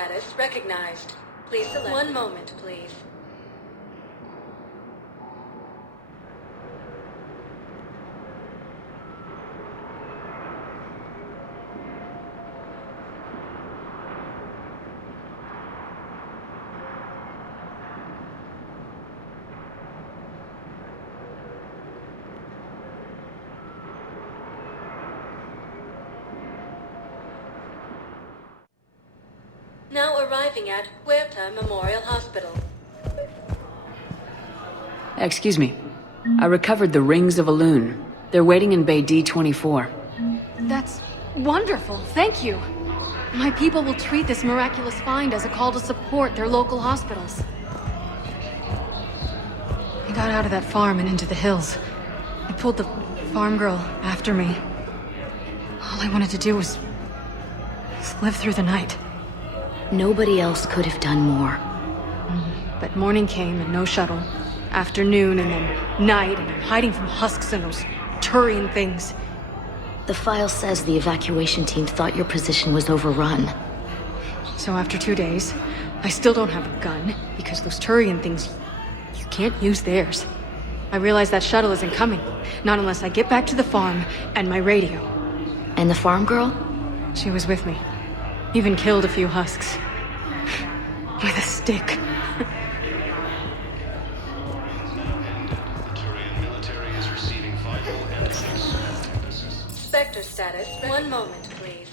status recognized. Please select. One moment, please. Now arriving at Huerta Memorial Hospital. Excuse me. I recovered the rings of a loon. They're waiting in Bay D-24. That's wonderful, thank you. My people will treat this miraculous find as a call to support their local hospitals. I got out of that farm and into the hills. I pulled the farm girl after me. All I wanted to do was live through the night. Nobody else could have done more. But morning came and no shuttle. Afternoon and then night, and I'm hiding from husks and those Turian things. The file says the evacuation team thought your position was overrun. So after 2 days, I still don't have a gun, because those Turian things, you can't use theirs. I realize that shuttle isn't coming, not unless I get back to the farm and my radio. And the farm girl? She was with me. Even killed a few husks. With a stick. Spectre status. One moment, please.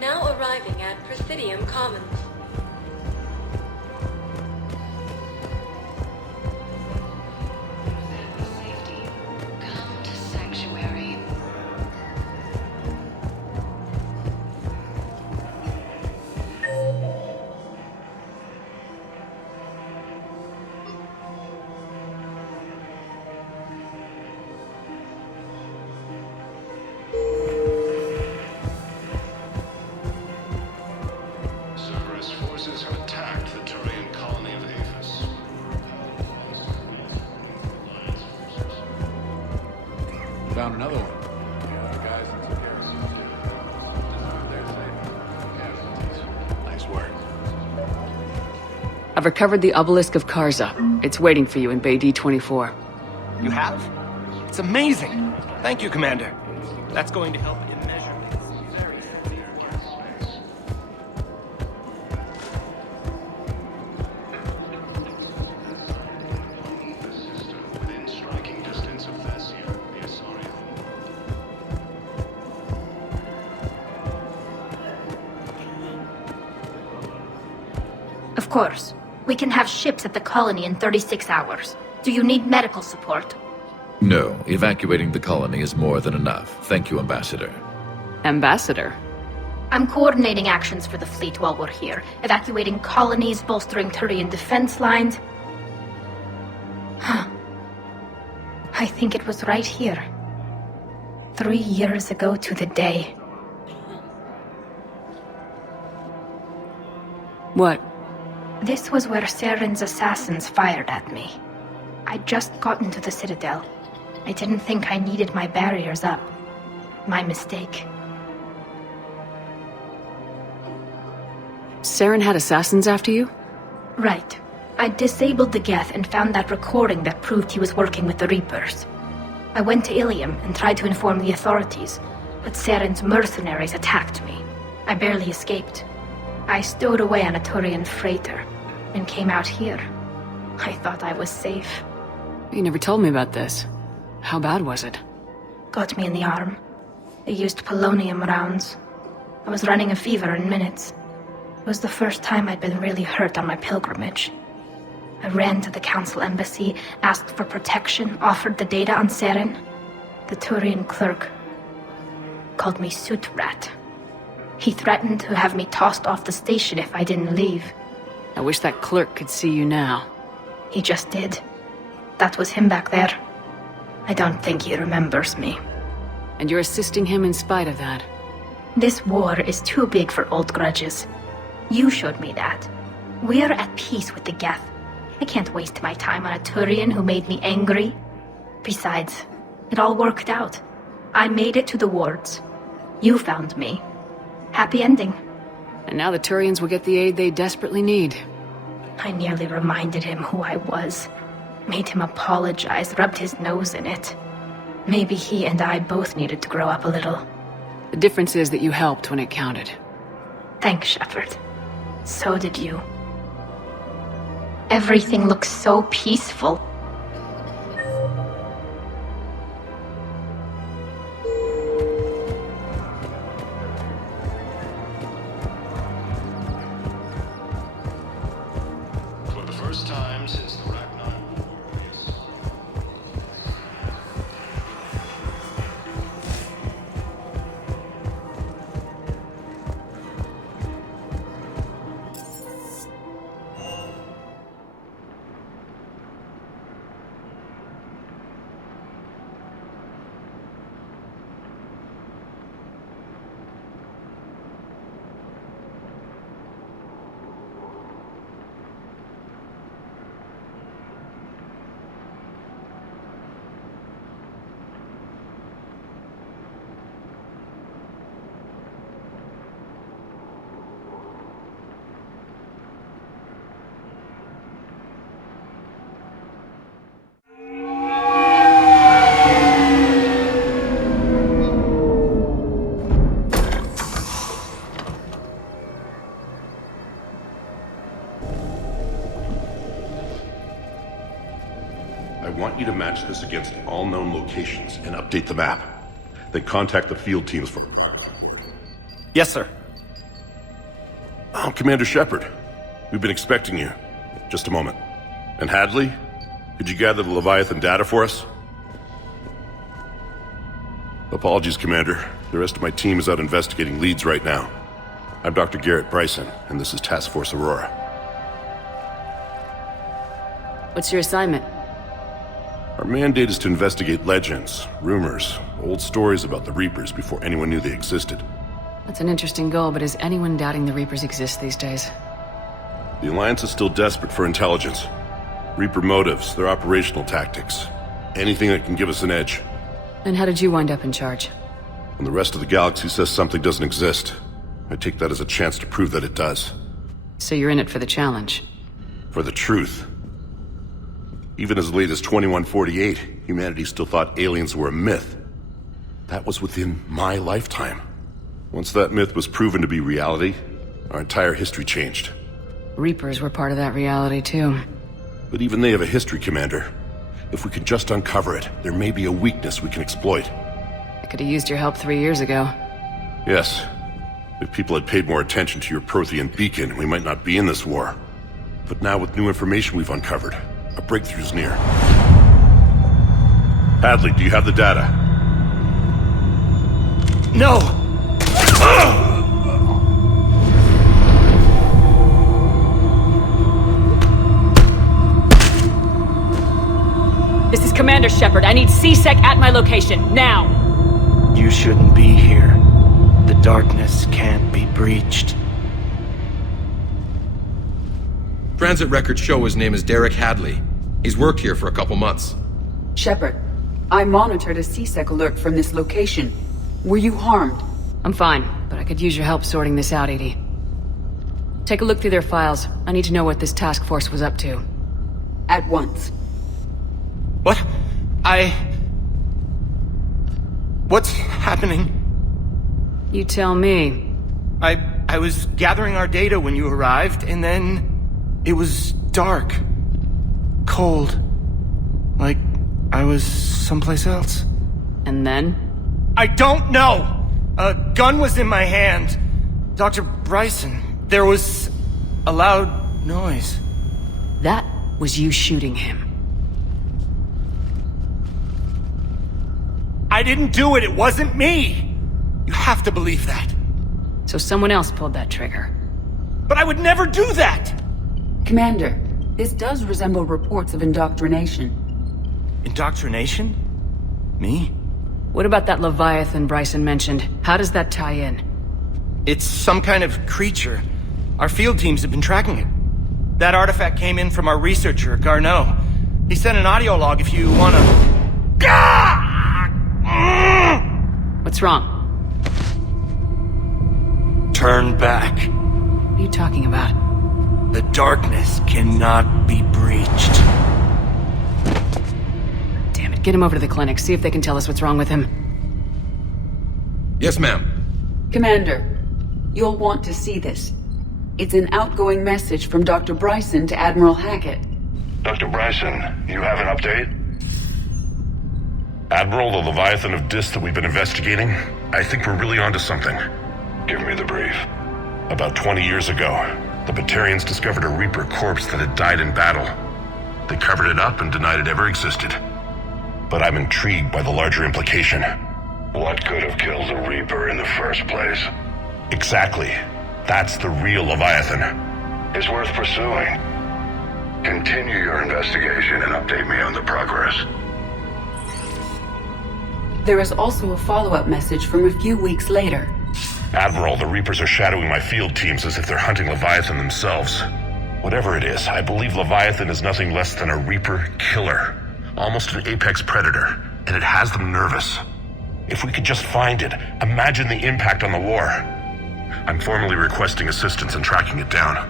Now arriving at Presidium Commons. Safety. Come to Sanctuary. Found another one. Our guys that took care of some casualties. Nice work. I've recovered the obelisk of Karza. It's waiting for you in Bay D-24. You have? It's amazing. Thank you, Commander. That's going to help immeasurably. Very severe gas space. The system within striking distance of Thessia, the Asarian. Of course. We can have ships at the colony in 36 hours. Do you need medical support? No, evacuating the colony is more than enough. Thank you, Ambassador. Ambassador? I'm coordinating actions for the fleet while we're here. Evacuating colonies, bolstering Turian defense lines. Huh. I think it was right here. 3 years ago to the day. What? This was where Saren's assassins fired at me. I'd just gotten to the Citadel. I didn't think I needed my barriers up. My mistake. Saren had assassins after you? Right. I disabled the Geth and found that recording that proved he was working with the Reapers. I went to Ilium and tried to inform the authorities, but Saren's mercenaries attacked me. I barely escaped. I stowed away on a Turian freighter and came out here. I thought I was safe. You never told me about this. How bad was it? Got me in the arm. They used polonium rounds. I was running a fever in minutes. It was the first time I'd been really hurt on my pilgrimage. I ran to the Council embassy, asked for protection, offered the data on Saren. The Turian clerk called me Soot Rat. He threatened to have me tossed off the station if I didn't leave. I wish that clerk could see you now. He just did. That was him back there. I don't think he remembers me. And you're assisting him in spite of that. This war is too big for old grudges. You showed me that. We're at peace with the Geth. I can't waste my time on a Turian who made me angry. Besides, it all worked out. I made it to the wards. You found me. Happy ending. And now the Turians will get the aid they desperately need. I nearly reminded him who I was. Made him apologize, rubbed his nose in it. Maybe he and I both needed to grow up a little. The difference is that you helped when it counted. Thanks, Shepard. So did you. Everything looks so peaceful. For the first time since the Ragnar Wars. I want you to match this against all known locations and update the map. Then contact the field teams for progress reporting. Yes, sir. Oh, Commander Shepard. We've been expecting you. Just a moment. And Hadley? Could you gather the Leviathan data for us? Apologies, Commander. The rest of my team is out investigating leads right now. I'm Dr. Garrett Bryson, and this is Task Force Aurora. What's your assignment? Our mandate is to investigate legends, rumors, old stories about the Reapers before anyone knew they existed. That's an interesting goal, but is anyone doubting the Reapers exist these days? The Alliance is still desperate for intelligence. Reaper motives, their operational tactics. Anything that can give us an edge. And how did you wind up in charge? When the rest of the galaxy says something doesn't exist, I take that as a chance to prove that it does. So you're in it for the challenge? For the truth. Even as late as 2148, humanity still thought aliens were a myth. That was within my lifetime. Once that myth was proven to be reality, our entire history changed. Reapers were part of that reality, too. But even they have a history, Commander. If we can just uncover it, there may be a weakness we can exploit. I could have used your help 3 years ago. Yes. If people had paid more attention to your Prothean beacon, we might not be in this war. But now with new information we've uncovered, a breakthrough's near. Hadley, do you have the data? No! This is Commander Shepard. I need C-Sec at my location, now! You shouldn't be here. The darkness can't be breached. Transit records show his name is Derek Hadley. He's worked here for a couple months. Shepard, I monitored a C-Sec alert from this location. Were you harmed? I'm fine, but I could use your help sorting this out, Edie. Take a look through their files. I need to know what this task force was up to. At once. What? What's happening? You tell me. I was gathering our data when you arrived, and then it was dark. Cold. Like I was someplace else. And then? I don't know! A gun was in my hand. Dr. Bryson, there was a loud noise. That was you shooting him. I didn't do it, it wasn't me! You have to believe that. So someone else pulled that trigger. But I would never do that! Commander, this does resemble reports of indoctrination. Indoctrination? Me? What about that Leviathan Bryson mentioned? How does that tie in? It's some kind of creature. Our field teams have been tracking it. That artifact came in from our researcher, Garneau. He sent an audio log if you wanna... What's wrong? Turn back. What are you talking about? The darkness cannot be breached. Damn it, get him over to the clinic, see if they can tell us what's wrong with him. Yes, ma'am. Commander, you'll want to see this. It's an outgoing message from Dr. Bryson to Admiral Hackett. Dr. Bryson, you have an update? Admiral, the Leviathan of Dis that we've been investigating, I think we're really onto something. Give me the brief. About 20 years ago, the Batarians discovered a Reaper corpse that had died in battle. They covered it up and denied it ever existed. But I'm intrigued by the larger implication. What could have killed the Reaper in the first place? Exactly. That's the real Leviathan. It's worth pursuing. Continue your investigation and update me on the progress. There is also a follow-up message from a few weeks later. Admiral, the Reapers are shadowing my field teams as if they're hunting Leviathan themselves. Whatever it is, I believe Leviathan is nothing less than a Reaper killer. Almost an apex predator, and it has them nervous. If we could just find it, imagine the impact on the war. I'm formally requesting assistance in tracking it down.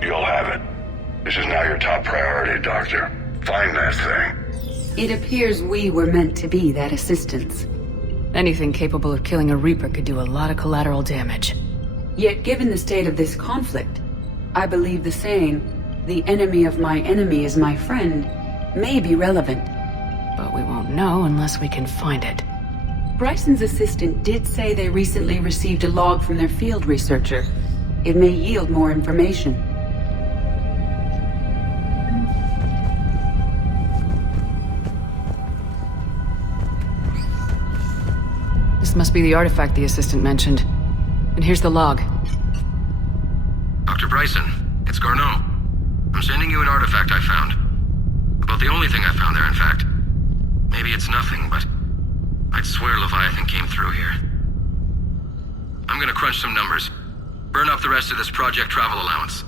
You'll have it. This is now your top priority, Doctor. Find that thing. It appears we were meant to be that assistance. Anything capable of killing a Reaper could do a lot of collateral damage. Yet given the state of this conflict, I believe the saying, "The enemy of my enemy is my friend," may be relevant. But we won't know unless we can find it. Bryson's assistant did say they recently received a log from their field researcher. It may yield more information. This must be the artifact the assistant mentioned. And here's the log. Dr. Bryson, it's Garneau. I'm sending you an artifact I found. About the only thing I found there, in fact. Maybe it's nothing, but I'd swear Leviathan came through here. I'm gonna crunch some numbers. Burn up the rest of this project travel allowance.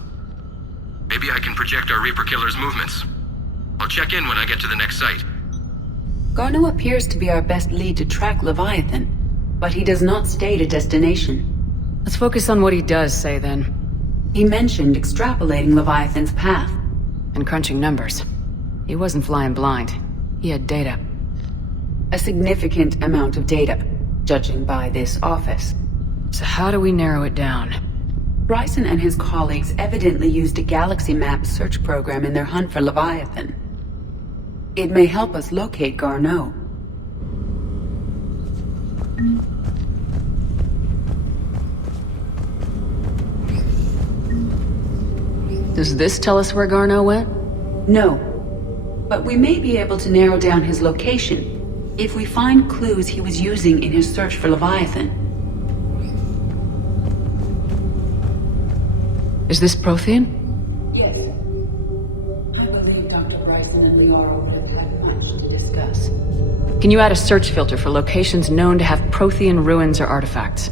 Maybe I can project our Reaper killer's movements. I'll check in when I get to the next site. Garneau appears to be our best lead to track Leviathan, but he does not state a destination. Let's focus on what he does say, then. He mentioned extrapolating Leviathan's path. And crunching numbers. He wasn't flying blind. He had data. A significant amount of data, judging by this office. So how do we narrow it down? Bryson and his colleagues evidently used a galaxy map search program in their hunt for Leviathan. It may help us locate Garneau. Does this tell us where Garneau went? No. But we may be able to narrow down his location if we find clues he was using in his search for Leviathan. Is this Prothean? Yes. I believe Dr. Bryson and Liara would have had much to discuss. Can you add a search filter for locations known to have Prothean ruins or artifacts?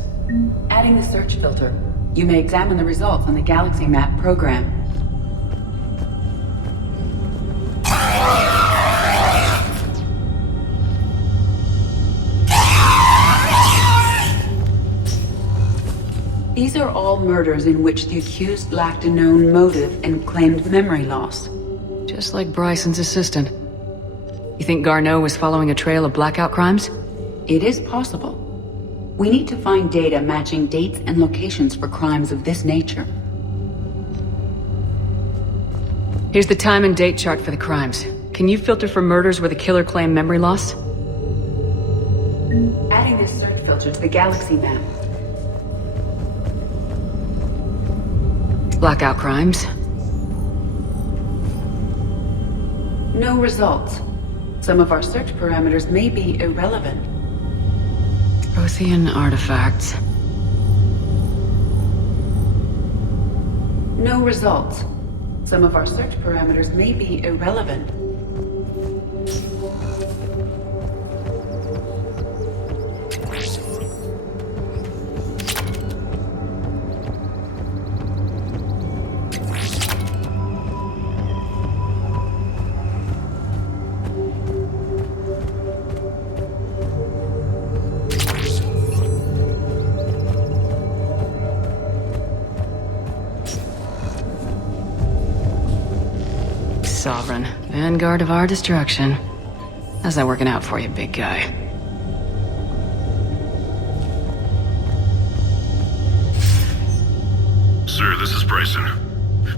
Adding the search filter, you may examine the results on the galaxy map program. These are all murders in which the accused lacked a known motive and claimed memory loss. Just like Bryson's assistant. You think Garneau was following a trail of blackout crimes? It is possible. We need to find data matching dates and locations for crimes of this nature. Here's the time and date chart for the crimes. Can you filter for murders where the killer claimed memory loss? Adding this search filter to the galaxy map. Blackout crimes. No results. Some of our search parameters may be irrelevant. Prothean artifacts. No results. Some of our search parameters may be irrelevant. Sovereign, vanguard of our destruction. How's that working out for you, big guy? Sir, this is Bryson.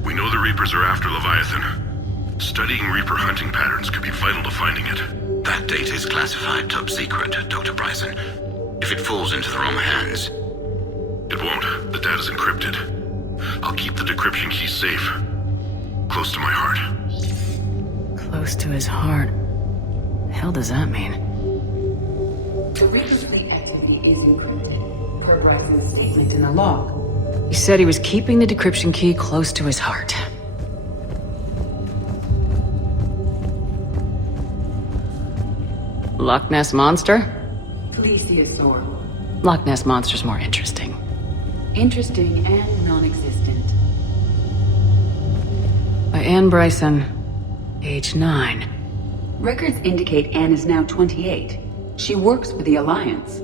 We know the Reapers are after Leviathan. Studying Reaper hunting patterns could be vital to finding it. That data is classified top secret, Dr. Bryson. If it falls into the wrong hands... It won't. The data's encrypted. I'll keep the decryption key safe. Close to my heart. Close to his heart. The hell does that mean? The Reaper's fleet activity is encrypted, per Bryson's statement in the log. He said he was keeping the decryption key close to his heart. Loch Ness Monster? Plesiosaur. Loch Ness Monster's more interesting. Interesting and non-existent. By Anne Bryson. Age 9. Records indicate Anne is now 28. She works for the Alliance.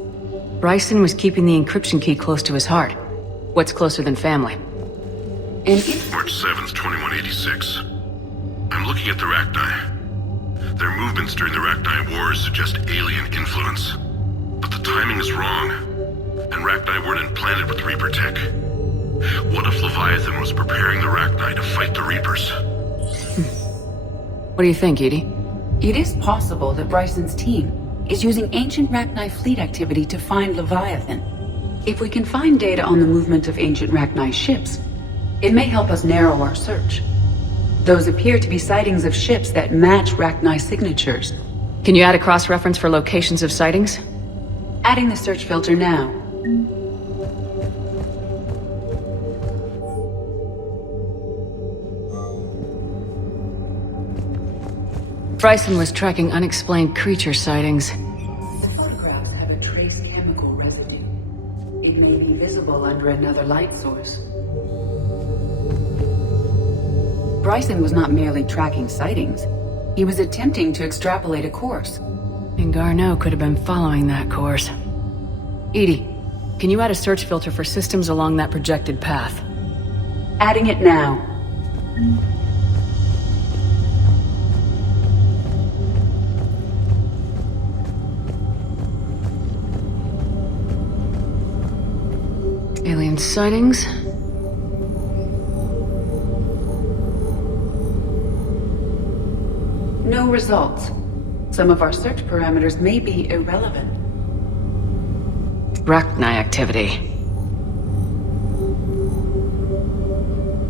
Bryson was keeping the encryption key close to his heart. What's closer than family? And March 7th, 2186. I'm looking at the Rachni. Their movements during the Rachni Wars suggest alien influence. But the timing is wrong. And Rachni weren't implanted with Reaper tech. What if Leviathan was preparing the Rachni to fight the Reapers? What do you think, Edie? It is possible that Bryson's team is using ancient Rachni fleet activity to find Leviathan. If we can find data on the movement of ancient Rachni ships, it may help us narrow our search. Those appear to be sightings of ships that match Rachni signatures. Can you add a cross-reference for locations of sightings? Adding the search filter now. Bryson was tracking unexplained creature sightings. The photographs have a trace chemical residue. It may be visible under another light source. Bryson was not merely tracking sightings. He was attempting to extrapolate a course. And Garneau could have been following that course. Edie, can you add a search filter for systems along that projected path? Adding it now. Alien sightings? No results. Some of our search parameters may be irrelevant. Rachni activity.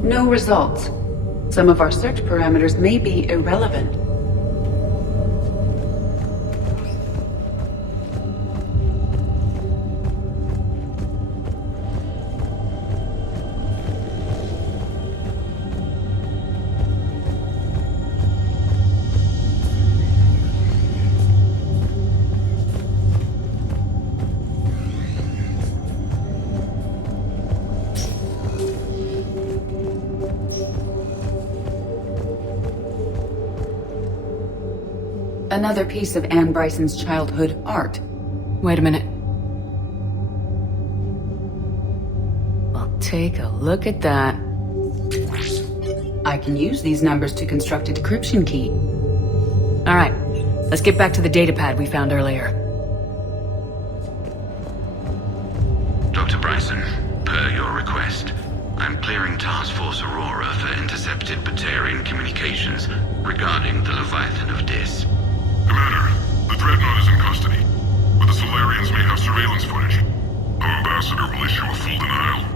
No results. Some of our search parameters may be irrelevant. Another piece of Anne Bryson's childhood art. Wait a minute. Well, take a look at that. I can use these numbers to construct a decryption key. All right, let's get back to the datapad we found earlier. Dr. Bryson, per your request, I'm clearing Task Force Aurora for intercepted Batarian communications regarding the Leviathan of Dis. Commander, the Dreadnought is in custody, but the Solarians may have surveillance footage. Our ambassador will issue a full denial.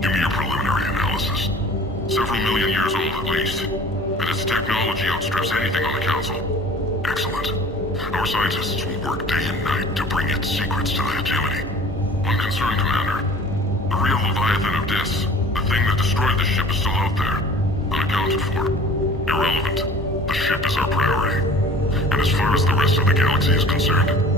Give me your preliminary analysis. Several million years old at least, and its technology outstrips anything on the Council. Excellent. Our scientists will work day and night to bring its secrets to the hegemony. One concern, Commander. The real Leviathan of Dis, the thing that destroyed the ship is still out there, unaccounted for. Irrelevant. The ship is our priority. And as far as the rest of the galaxy is concerned,